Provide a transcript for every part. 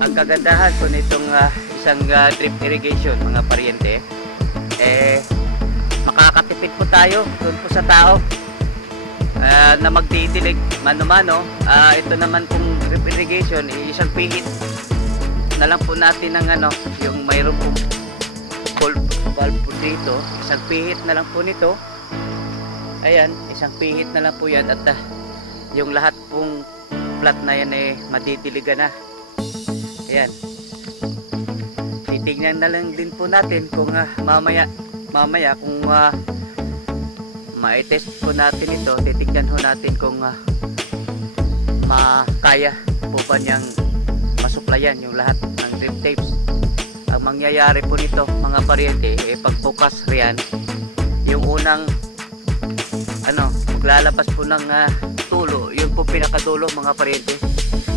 ang kagandahan po nitong isang drip irrigation mga paryente, makakatipid po tayo doon po sa tao na magdidilig mano-mano. Ito naman pong drip irrigation, isang pihit na lang po natin ng yung mayroon pong valve po dito. Isang pihit na lang po nito. Ayan, isang pihit na lang po yan at yung lahat pong plat na yan madidiligan na. Ayan, titignan na lang din po natin kung mamaya kung ma-test po natin ito. Titignan ho natin kung makaya po ba niyang masuplayan yung lahat ng drip tapes. Ang mangyayari po nito mga paryente, pagbukas riyan, yung unang maglalabas po ng tulo, yun po pinakadulo mga paryente.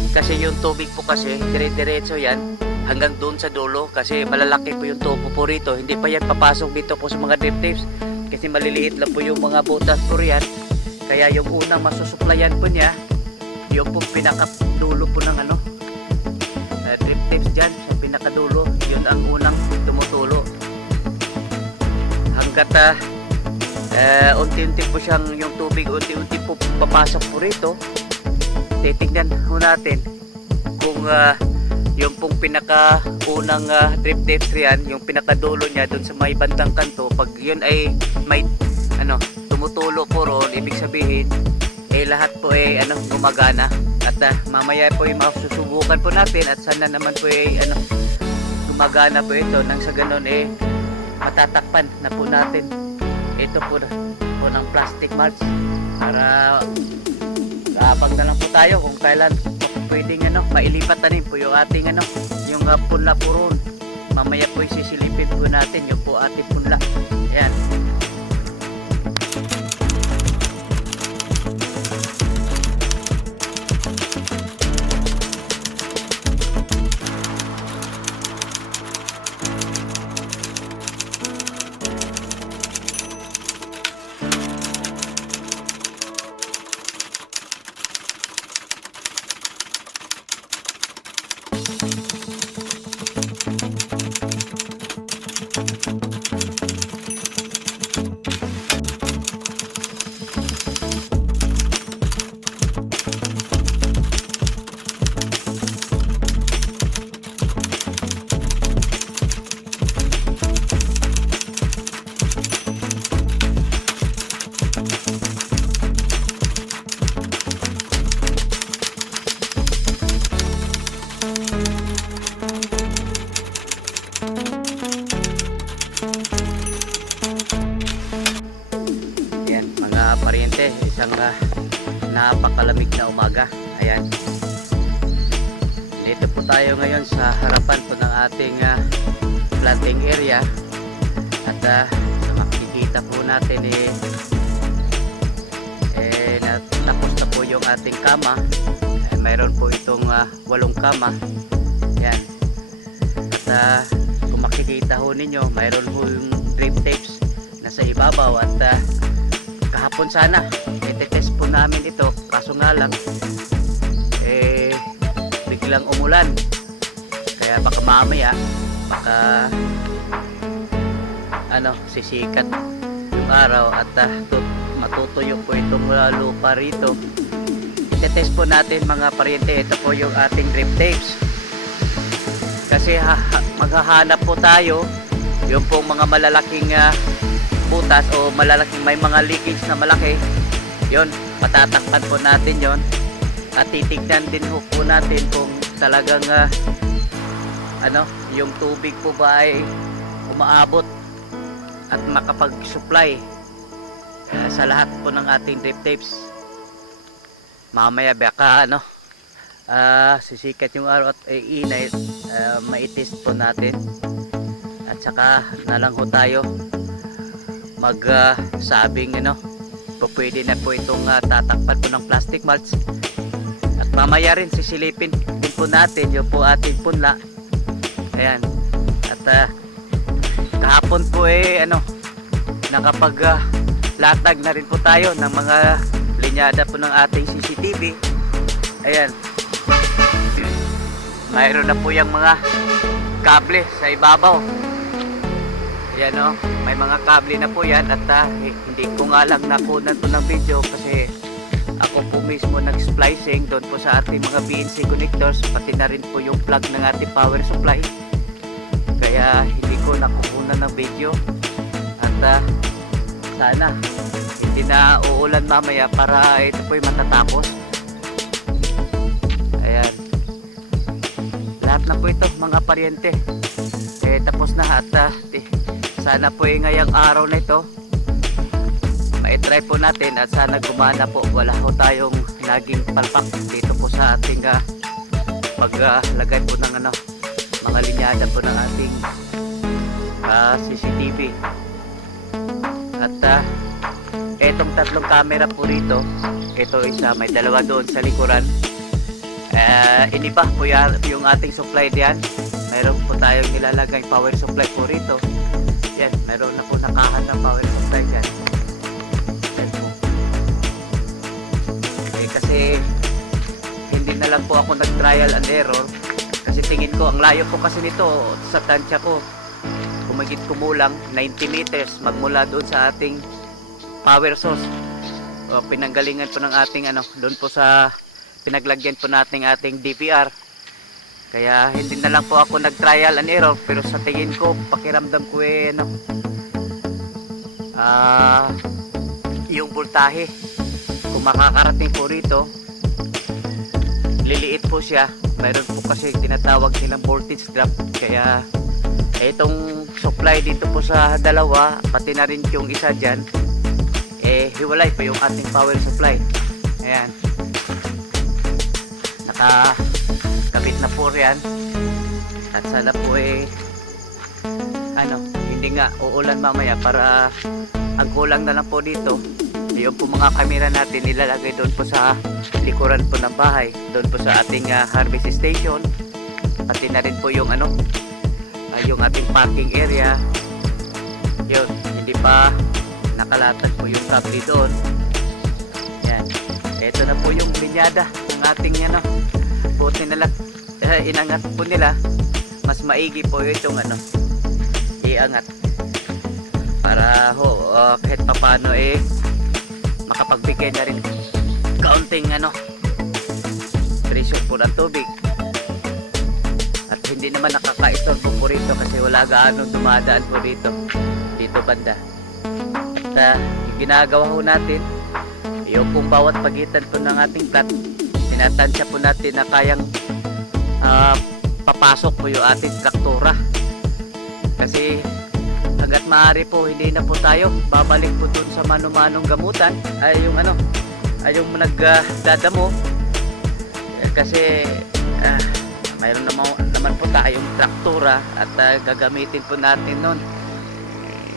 Kasi yung tubig po kasi dire-diretso yan hanggang doon sa dulo, kasi malalaki po yung tubo po rito. Hindi pa yan papasok dito po sa mga drip tapes kasi maliliit lang po yung mga butas po riyan. Kaya yung unang masusuplayan po niya, yung po pinakadulo po ng drip tapes dyan sa pinakadulo, yun ang unang tumutulo. Hanggat unti-unti po siyang yung tubig, unti-unti po papasok po rito. Titignan ho natin kung yung pong pinakaunang drip tapes riyan, yung pinakadulo niya doon sa may bandang kanto, pag yun ay may tumutulo po roon, ibig sabihin lahat po gumagana. At mamaya po masusubukan po natin at sana naman po gumagana po ito, nang sa ganun matatakpan na po natin ito po ng plastic mulch para abang na lang po tayo kung kailan pwedeng mailipat na rin po yung ating yung punla po roon. Mamaya po sisilipin po natin yung po ating punla. Ayan. Paryente, isang napakalamig na umaga. Ayan, dito po tayo ngayon sa harapan po ng ating planting area at makikita po natin natapos na po yung ating kama. Mayroon po itong 8 kama. Ayan, at kung makikita ho ninyo, mayroon po yung drip tapes nasa ibabaw at kahapon sana itetest po namin ito, kaso nga lang biglang umulan, kaya baka mamaya sisikat yung araw at matutuyo po itong lupa rito. Itetest po natin mga paryente, ito po yung ating drip tapes kasi maghahanap po tayo yung pong mga malalaking butas o malalaking may mga leakage na malaki. Yon, patatakpan po natin yon at titignan din po natin kung talagang yung tubig po ba ay umaabot at makapag-supply sa lahat po ng ating drip tapes. Mamaya baka sisikat yung araw at init, maitest po natin at saka na lang ho tayo magsabing pwede na po itong tatakpan po ng plastic mulch. At mamaya rin sisilipin din po natin yung po ating punla. Ayan, at kahapon po nakapag latag na rin po tayo ng mga linyada po ng ating CCTV. Ayan, mayroon na po yung mga kable sa ibabaw. Yan o, may mga kable na po yan at hindi ko nga lang nakunan po ng video kasi ako po mismo nag-splicing doon po sa ating mga BNC connectors, pati na rin po yung plug ng ating power supply. Kaya hindi ko nakukunan ng video at sana hindi na uulan mamaya para ito po yung matatapos. Ayan, lahat na po ito mga paryente tapos na at sana po ngayong araw na ito ma-try po natin at sana gumana po. Wala po tayong naging palpak dito po sa ating paglagay po ng mga linyada po ng ating CCTV. At etong tatlong camera po rito, ito isa, may dalawa doon sa likuran. Iniba po yung ating supply diyan. Mayroon po tayong nilalagay power supply po rito. Yan, mayroon na po nakahan ng power supply diyan. Kasi hindi na lang po ako nag trial and error kasi tingin ko ang layo po kasi nito sa tansya ko, kumagit kumulang 90 meters magmula doon sa ating power source o pinanggalingan po ng ating doon po sa pinaglagyan po nating ating DVR. Kaya hindi na lang po ako nag trial and error, pero sa tingin ko pakiramdam ko yung voltahe kung makakarating po rito, liliit po siya. Mayroon po kasi tinatawag nilang voltage drop. Kaya itong supply dito po sa dalawa, pati na rin yung isa dyan, hiwalay po yung ating power supply. Ayan, nakakabit na po riyan. At sana po hindi nga uulan mamaya para ang kulang na lang po dito yung po mga kamera natin nilalagay doon po sa likuran po ng bahay, doon po sa ating harvest station, pati na rin po yung yung ating parking area. Yun, hindi pa nakalatag po yung kable doon. Yan, ito na po yung linyada ng ating buti na lang inangat po nila. Mas maigi po itong iangat para kahit papano makapagbigay na rin kaunting pressure po ng tubig at hindi naman nakakaistorbo po rito kasi wala gaano dumadaan po dito banda. At yung ginagawa po natin yung pong bawat pagitan po ng ating plat, tinatansya po natin na kayang papasok po yung ating traktura kasi hanggat maaari po hindi na po tayo babalik po dun sa mano-manong gamutan yung nagdadamo kasi mayroon naman po tayong traktura at gagamitin po natin nun.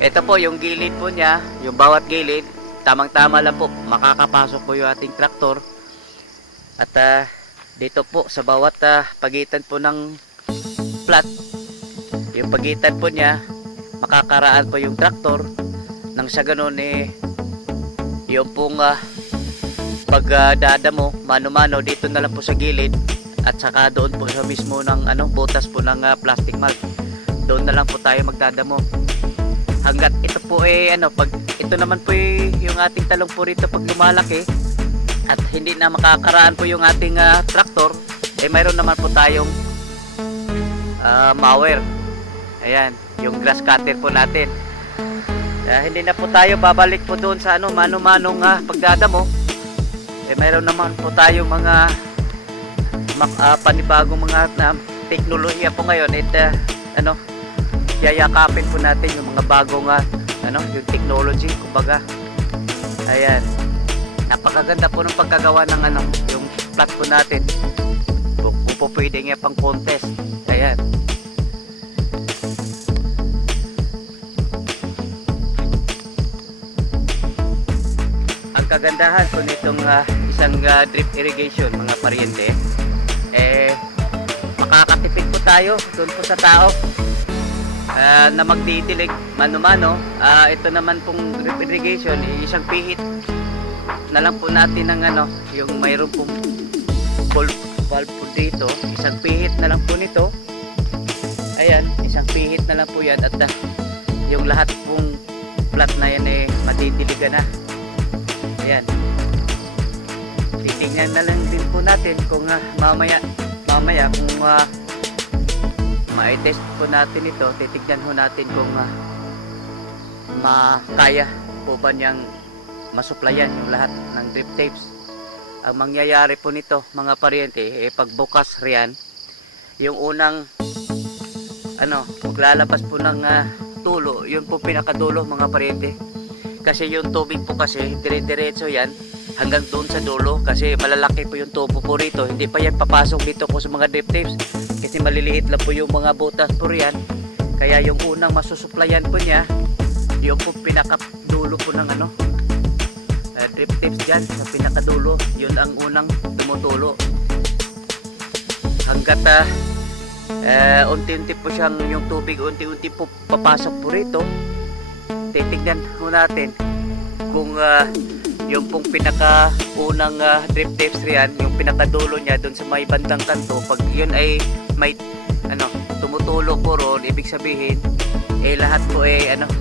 Ito po yung gilid po niya, yung bawat gilid tamang-tama lang po makakapasok po yung ating traktor at dito po sa bawat pagitan po ng plat, yung pagitan po niya makakaraan po yung traktor nang sa ganun yung pong pagdadamo mano-mano dito na lang po sa gilid at saka doon po sa mismo ng butas po ng plastic malt, doon na lang po tayo magdadamo hanggat ito po pag ito naman po yung ating talong po rito pag lumalaki at hindi na makakaraan po yung ating traktor, mayroon naman po tayong mower. Ayan, yung grass cutter po natin. Hindi na po tayo babalik po doon sa mano-manong pagdadamo. Mayroon naman po tayong mga panibagong mga teknolohiya po ngayon. Yayakapin po natin yung mga bagong yung technology, kumbaga. Ayan. Napakaganda po ng pagkagawa ng yung plat po natin. Po pwede nga pang contest. Ayan. Kagandahan po nitong isang drip irrigation mga paryente, makakatipid po tayo doon po sa tao na magdidilig mano-mano. Ito naman pong drip irrigation, isang pihit na lang po natin ng yung mayroon pong valve po dito. Isang pihit na lang po nito. Ayan, isang pihit na lang po yan. At yung lahat pong flat na yan madidiligan na. Ayan. Titingnan na lang din po natin kung mamaya kung ma-test po natin ito. Titignan ho natin kung makaya po ba niyang masuplayan yung lahat ng drip tapes. Ang mangyayari po nito mga paryente, pagbukas riyan, yung unang maglalabas po ng tulo, yun po pinakadulo mga paryente. Kasi yung tubig po kasi dire-diretso yan hanggang doon sa dulo, kasi malalaki po yung tubo po rito. Hindi pa yan papasok dito po sa mga drip tapes kasi maliliit lang po yung mga butas po riyan. Kaya yung unang masusuplayan po niya, yung po pinakadulo po ng drip tapes dyan sa pinakadulo, yun ang unang tumutulo. Hanggat unti-unti po siyang yung tubig unti-unti po papasok po rito, titignan po natin kung yung pong pinakaunang drip tapes riyan, yung pinakadulo niya doon sa may bandang kanto, pag yun ay may tumutulo po ron, ibig sabihin lahat po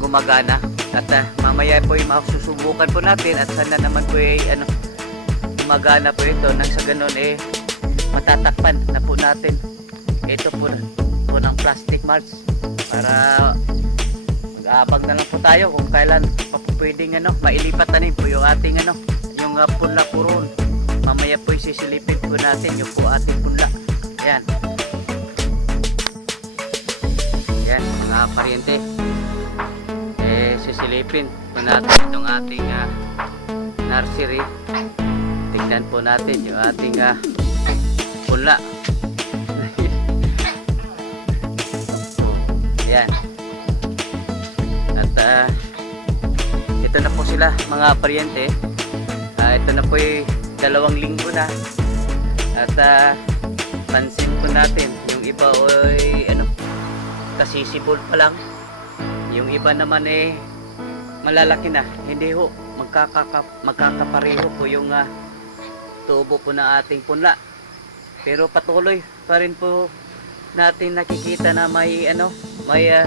gumagana. At mamaya po masusubukan po natin at sana naman po gumagana po ito nang sa ganun matatakpan na po natin ito po ng plastic mulch para mag-aabang na lang po tayo kung kailan pa po pwedeng mailipat na rin po yung ating yung punla po ron. Mamaya po sisilipin po natin yung po ating punla. Ayan. Ayan mga paryente, sisilipin po natin itong ating nursery. Tingnan po natin yung ating punla. Ayan. At ito na po sila mga paryente. Ito na po 2 linggo na. At pansin po natin yung iba kasisibol pa lang. Yung iba naman malalaki na. Hindi ho magkakapareho po yung tubo po ng ating punla. Pero patuloy pa rin po natin nakikita na may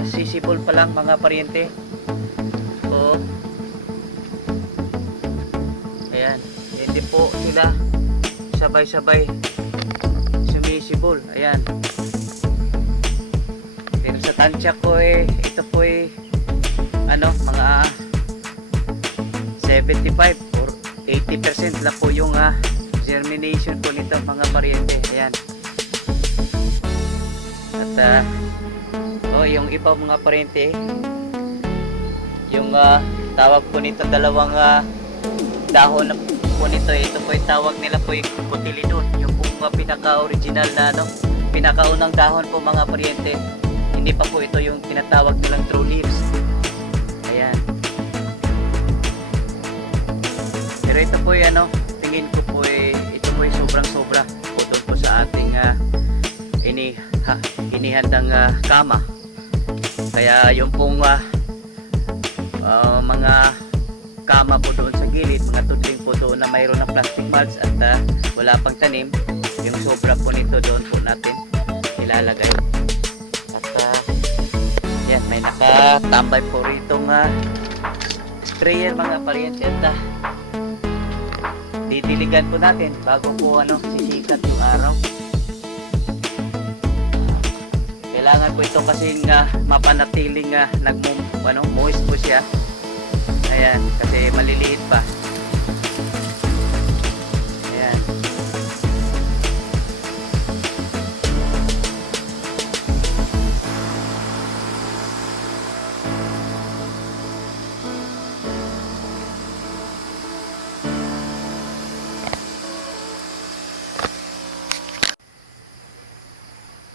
sisibol pa lang mga paryente. So ayan, hindi po sila sabay-sabay sumisibol. Ayan. Pero sa tansya ko ito po mga 75 or 80% lang po yung germination po nito mga paryente. Ayan. At yung iba mga paryente, yung tawag po nito dalawang dahon po nito, ito po yung tawag nila po yung cotyledon, yung po pinaka-original na pinakaunang dahon po mga paryente. Hindi pa po ito yung tinatawag nilang true leaves. Ayan. Pero ito po tingin ko po ito po sobrang sobra po doon po sa ating inihandang kama. Kaya yung pong mga kama po doon sa gilid, mga tudling po doon na mayroon ng plastic mulch at wala pang tanim, yung sobra po nito doon po natin ilalagay. At yan, may nakatambay po rito sprayer mga paryente. At didiligan po natin bago po sisikat yung araw. Kailangan po ito kasi mapanatiling moist po siya. Ayan, kasi maliliit pa. Ayan.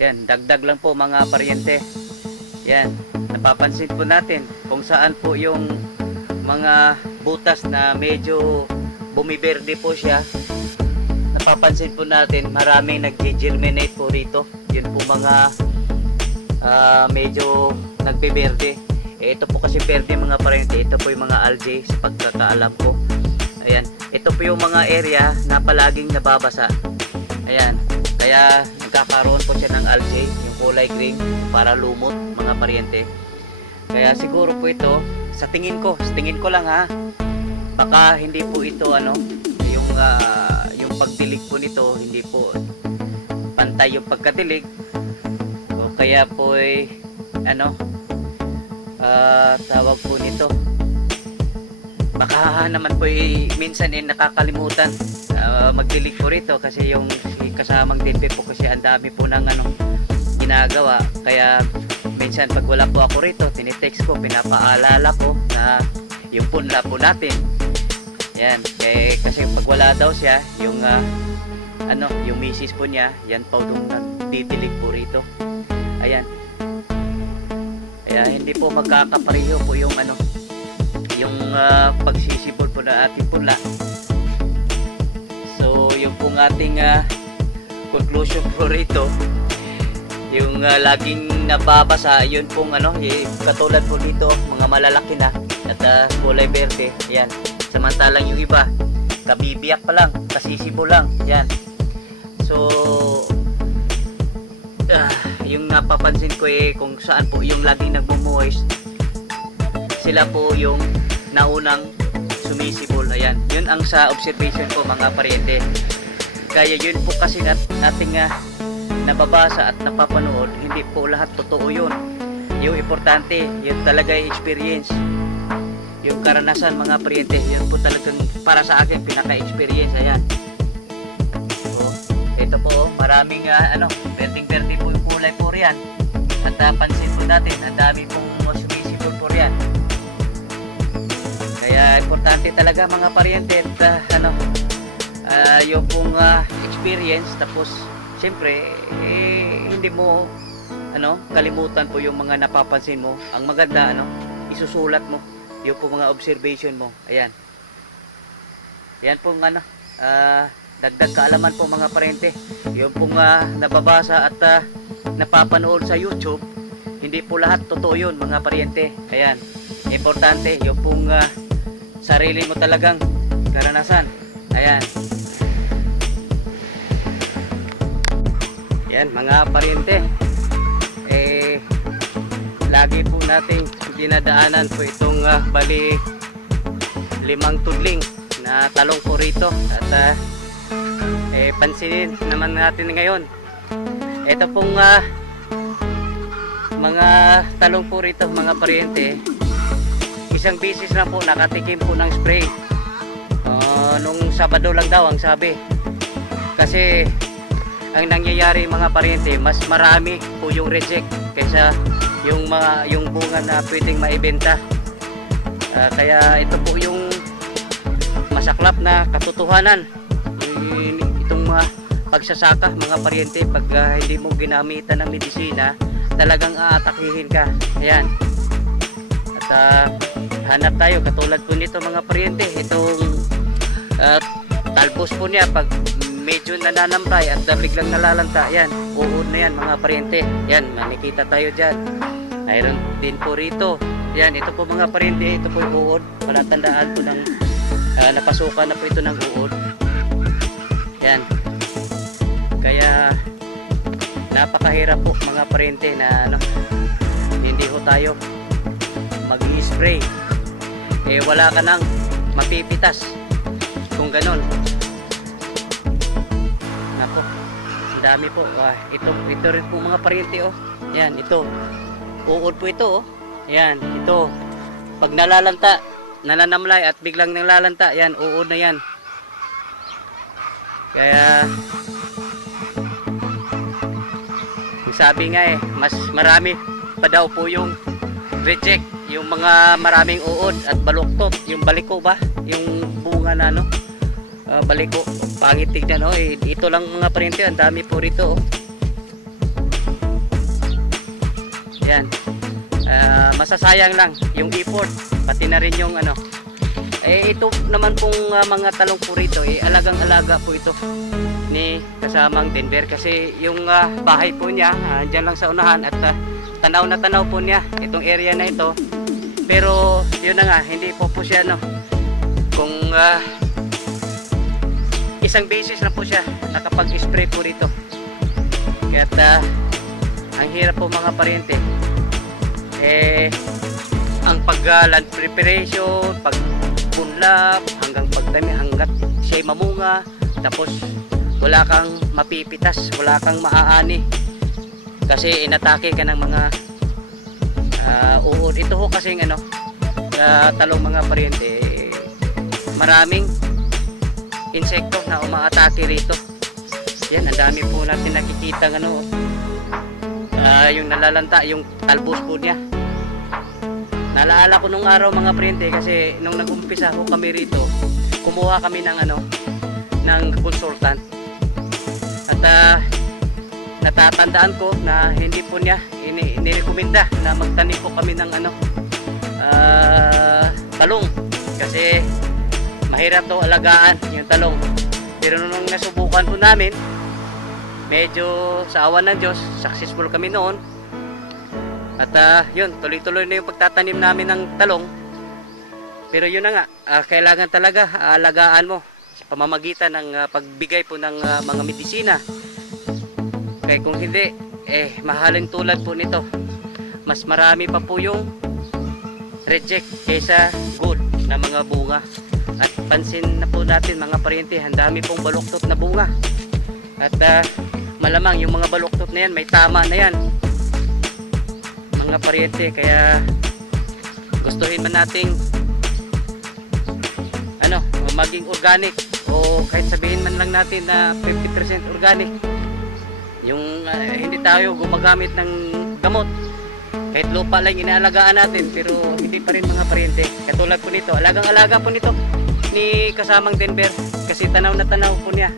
Yan, dagdag lang po mga paryente. Yan, napapansin po natin kung saan po yung mga butas na medyo bumiberde po siya. Napapansin po natin maraming nag-germinate po rito. Yun po mga medyo nagbiberde. Ito po kasi berde mga paryente, ito po yung mga algae sa pagkakaalam ko. Ayan, ito po yung mga area na palaging nababasa. Ayan, Kaya nagkakaroon po siya ng algae, yung kulay green para lumot mga paryente. Kaya siguro po ito, sa tingin ko lang ha, baka hindi po ito yung pagdilig po nito, hindi po pantay yung pagkadilig. O kaya po tawag po nito, baka naman po minsan nakakalimutan magdilig po rito kasi yung kasamang Denver po kasi ang dami po ng ginagawa. Kaya minsan pag wala po ako rito, tinitext ko, pinapaalala ko na yung punla po natin. Yan, kasi pag wala daw siya, yung yung misis po niya, yan po yung didilig po rito. Ayan. Kaya hindi po magkakapareho po yung yung pagsisibol po na ating punla. So yung pong ating conclusion po rito, yung laging nababasa, yun pong katulad po dito, mga malalaki na at kulay berde. Ayan. Samantalang yung iba, kabibiyak pa lang, kasisibo lang. Yan. So, yung napapansin ko kung saan po yung laging nagmo-moist, sila po yung naunang sumisibol. Ayan. Yun ang sa observation ko mga paryente. Kaya yun po kasi nating nababasa at napapanood, hindi po lahat totoo yun. Yung importante, yun talaga yung experience. Yung karanasan mga paryente, yun po talagang para sa akin pinaka-experience. Ayan. So, ito po, maraming berding-berde po yung kulay po riyan. At pansin po natin, ang dami pong sumisibol po riyan. Kaya importante talaga mga paryente at yung pong experience. Tapos siyempre hindi mo kalimutan po yung mga napapansin mo. Ang maganda isusulat mo yung po mga observation mo. Ayan. Yan pong dagdag kaalaman po mga paryente. Yung pong nababasa at napapanood sa YouTube, hindi po lahat totoo yun mga paryente. Ayan. Importante yung pong sarili mo talagang karanasan. Ayan. Yan mga paryente. Lagi po nating dinadaanan po itong bali 5 tudling na talong po rito. At pansinin naman natin ngayon, ito pong mga talong po rito mga paryente, isang bisis na po nakatikim po ng spray. Nung Sabado lang daw ang sabi. Kasi ang nangyayari mga paryente, mas marami po yung reject kaysa yung bunga na pwedeng maibenta. Kaya ito po yung masaklap na katotohanan. Itong mga pagsasaka mga paryente, pag hindi mo ginamitan ng medisina, talagang aatakihin ka. Ayan. At hanap tayo katulad po nito mga paryente, itong talbos po niya pag medyo nananambay at biglang nalalanta. Yan, uod na yan mga paryente. Yan, makikita tayo dyan. Mayroon din po rito. Yan, ito po mga paryente, ito po yung uod. Palatandaan po ng napasukan na po ito ng uod. Yan. Kaya napakahirap po mga paryente na hindi ho tayo mag-i-spray. Wala ka nang mapipitas kung ganon. Nako, ang dami po. Ito rin po mga paryente Yan, ito. Uod po ito Yan, ito. Pag nalalanta, nananamlay at biglang nalalanta, yan, uod na yan. Kaya sabi nga mas marami pa daw po yung reject, yung mga maraming uod at baluktot, yung baliko ba? Yung bunga na baliko. Pangit tignan ito lang mga paryente, ang dami po rito Yan. Masasayang lang yung effort, pati na rin yung ito naman pong mga talong po rito, alagang-alaga po ito ni kasamang Denver kasi yung bahay po niya dyan lang sa unahan at tanaw na tanaw po niya itong area na ito. Pero yun na nga, hindi po siya kung isang beses na po siya nakapag-spray po rito. Kaya't ang hirap po mga paryente, ang pag-land preparation, pagpunlap, hanggang pagdami, hanggat siya'y mamunga, tapos wala kang mapipitas, wala kang maaani kasi inatake ka ng mga uod. Ito ho kasing talong mga paryente, maraming insekto na umaatake rito. Yan, ang dami po natin nakikita yung nalalanta, yung talbos po niya. Naalala ko nung araw mga paryente, kasi nung nag-umpisa ho kami rito, kumuha kami ng consultant. At natatandaan ko na hindi po niya inirekomenda na magtanim po kami ng talong, kasi mahirap daw alagaan yung talong. Pero nung nasubukan po namin, medyo sa awa ng Diyos, successful kami noon. At yun, tuloy-tuloy na yung pagtatanim namin ng talong. Pero yun na nga, kailangan talaga alagaan mo sa pamamagitan ng pagbigay po ng mga medisina. Kaya kung hindi, mahalin tulad po nito. Mas marami pa po yung reject kaysa good na mga bunga. At pansin na po natin mga paryente, ang dami pong baluktot na bunga. At malamang yung mga baluktot na yan, may tama na yan mga paryente. Kaya gustuhin man nating maging organic, o kahit sabihin man lang natin na 50% organic, yung hindi tayo gumagamit ng gamot, kahit lupa lang inaalagaan natin, pero hindi pa rin mga paryente. Katulad po nito, alagang-alaga po nito ni kasamang Denver, kasi tanaw na tanaw po niya.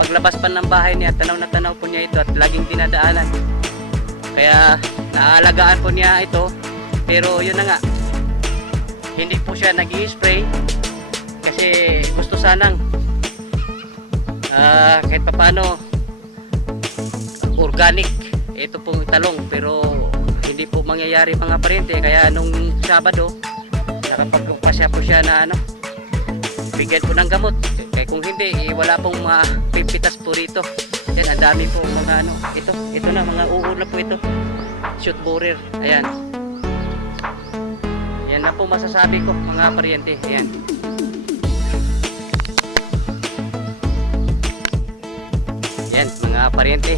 Paglabas pa ng bahay niya, tanaw na tanaw po niya ito at laging dinadaanan. Kaya naalagaan po niya ito, pero yun na nga, hindi po siya nag-i-spray kasi gusto sanang kahit papaano organic ito pong talong, pero hindi po mangyayari mga paryente. Kaya nung Sabado nakapagpasya po siya na bigyan po ng gamot, kaya kung hindi wala pong mapipitas po rito. Yan, ang dami po mga ito na mga uod na po ito, shoot borer. Ayan, yan na po masasabi ko mga paryente. Ayan, yan mga paryente,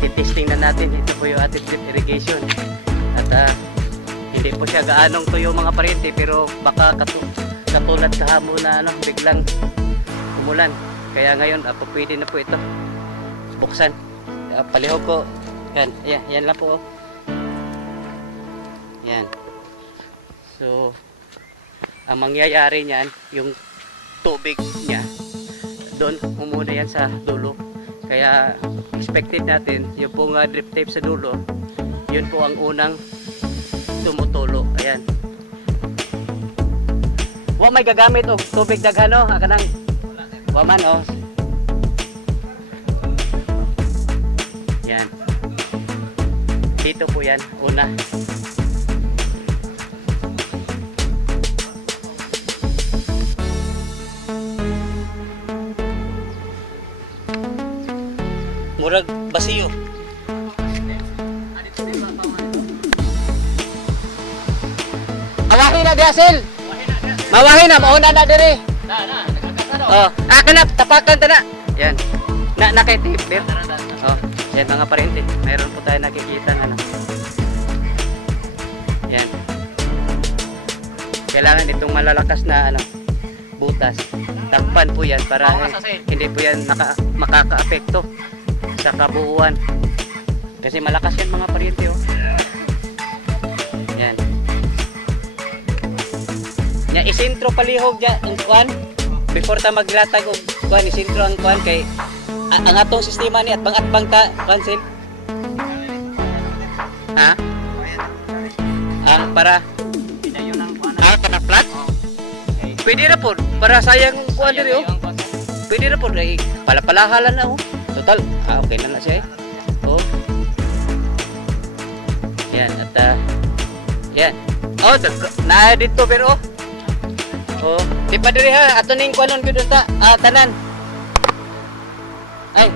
ititesting na natin. Ito po yung ating drip irrigation. At hindi po siya gaanong tuyo mga paryente, pero baka katulad kahapon na biglang umulan. Kaya ngayon pwede na po ito buksan. Palihog ko. Yan lang po. Yan. So ang mangyayari niyan, yung tubig niya doon humuna yan sa dulo. Kaya expected natin yung pong drip tape sa dulo, yun po ang unang tumutulo. Ayan, wa may gagamit og tubig daghano kanang wa man yan dito po yan una. Murag basiyo. Awahin na diasil. Mawahin na, mauna na dire. Kanap tapakan ta na. Yan. Kay tip. Yan mga paryente. Mayroon po tayo nakikita yan. Kailangan itong malalakas na butas. Takpan po yan para hindi po yan makaka-apekto sa kabuuan, kasi malakas yan mga paryente. Yan. Isintro palihog dyan ang kuan before ta maglatag og kuan. Isintro ang kuan kay ang atong sistema ni at bang ta cancel para pinayon ang kuan kana flat. Pwede na po para sayang kuan diri pwede na po palapalahalan na total, okay na siya yan. At yan, na dito pero di pa diri ha, ato ning kuanon gyud ta tanan. Ay!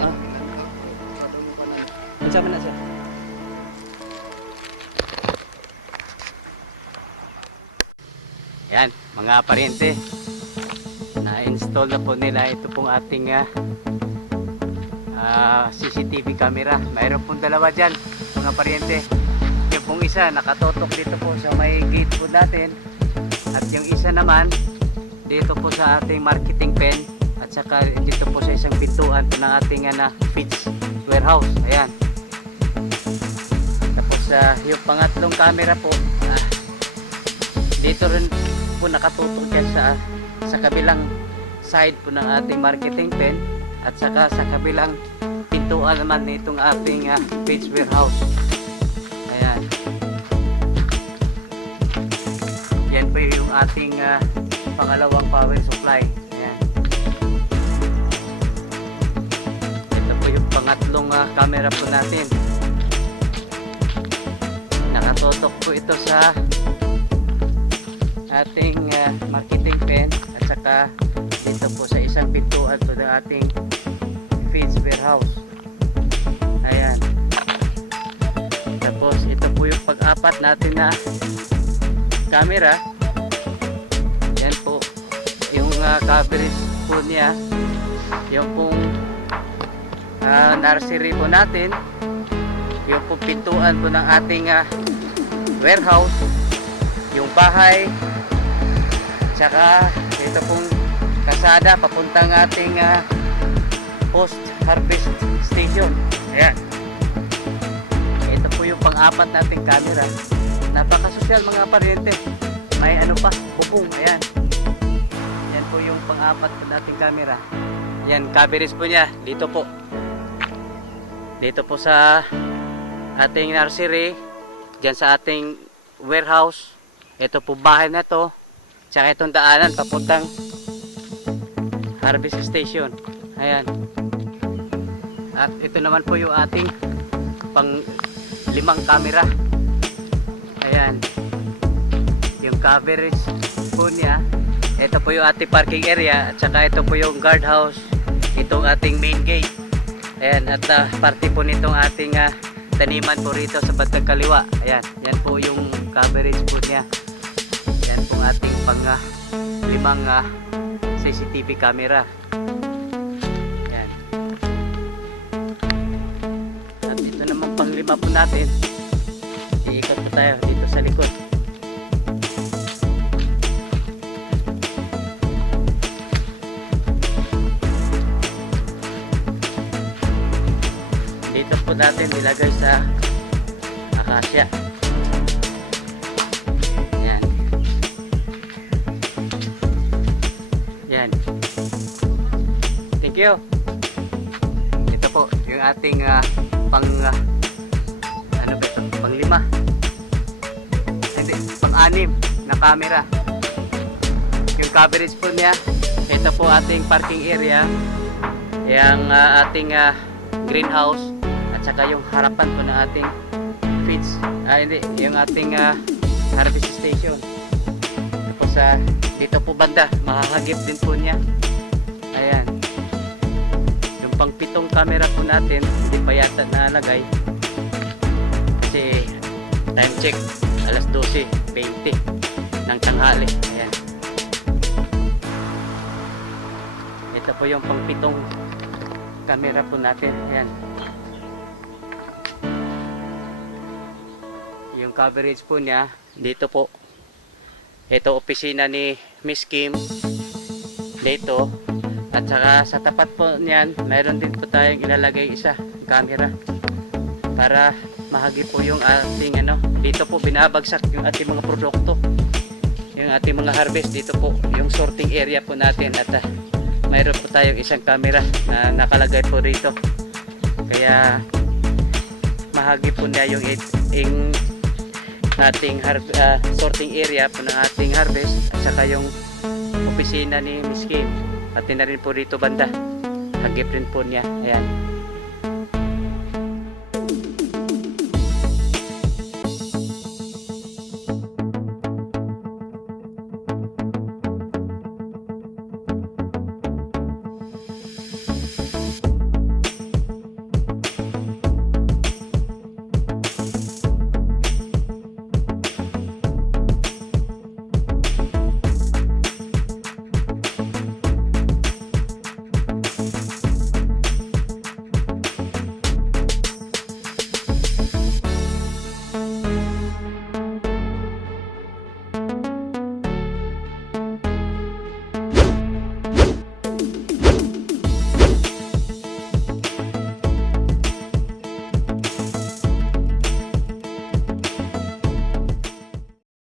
Ah. Sama na siya. Yan, mga paryente. Na-install na po nila ito pong ating CCTV camera. Mayroon pong dalawa dyan, mga paryente. Yung pong isa nakatotok dito po sa may gate po natin. At yung isa naman dito po sa ating marketing pen. At saka dito po sa isang pintuan po ng ating feeds warehouse. Ayan. Tapos yung pangatlong camera po, dito rin po nakatutok dyan sa kabilang side po ng ating marketing pen. At saka sa kabilang pintuan naman nitong ating feeds warehouse. Ayan. Yan po yung ating pangalawang power supply. Ayan. Ito po yung pangatlong camera po natin. Nakatotok po ito sa ating marketing pen at saka dito po sa isang pintuan po ng ating feeds warehouse. Ayan. Tapos ito po yung pag-apat natin na camera. Yan po yung coverage po niya, yung pong nursery po natin, yung pong pintuan po ng ating warehouse, yung bahay, tsaka ito pong kasada papuntang ating post harvest station. Ayan. Ito po yung pang-apat nating camera. Napaka-sosyal mga paryente. May ano pa, bubong. Ayan. Yan po yung pang-apat po nating camera. Yan, coverage po niya. Dito po. Dito po sa ating nursery. Diyan sa ating warehouse. Ito po bahay na to. Tsaka itong daanan papuntang harvest station. Ayan. At ito naman po yung ating pang 5 camera. Ayan. Yung coverage po niya. Ito po yung ating parking area. At saka ito po yung guardhouse. Itong ating main gate. Ayan. At parte po nitong ating taniman po rito sa bandang kaliwa. Ayan. Yan po yung coverage po niya. Yan po ating pang 5 CCTV camera. Yan. At ito naman pang 5 po natin. Iikot po tayo dito sa likod. Dito po natin nilagay sa akasya. Yan. Yan. Thank you. Ito po yung ating pang ano ba ito? Pang 5. Hindi, pang 6 na camera. Yung coverage po niya, ito po ating parking area, yung ating greenhouse, at saka yung harapan po ng ating feeds. Hindi, yung ating harvest station. Tapos dito po banda, makakagip din po niya. Ayan. Yung pang 7 camera po natin, hindi pa yata nalagay. Kasi time check, alas 12:20 ng tanghali. Ayan. Ito po yung pang 7 camera po natin. Ayan. Yung coverage po niya, dito po. Ito opisina ni Miss Kim dito. At saka sa tapat po niyan, mayroon din po tayong ilalagay isa camera para mahagip po yung ating dito po binabagsak yung ating mga produkto, yung ating mga harvest. Dito po yung sorting area po natin. At mayroon po tayong isang camera na nakalagay po rito, kaya mahagip po niya yung ating sorting area po ng ating harvest. At saka yung opisina ni Miss Kim, pati na rin po rito banda, hagip rin po niya. Ayan.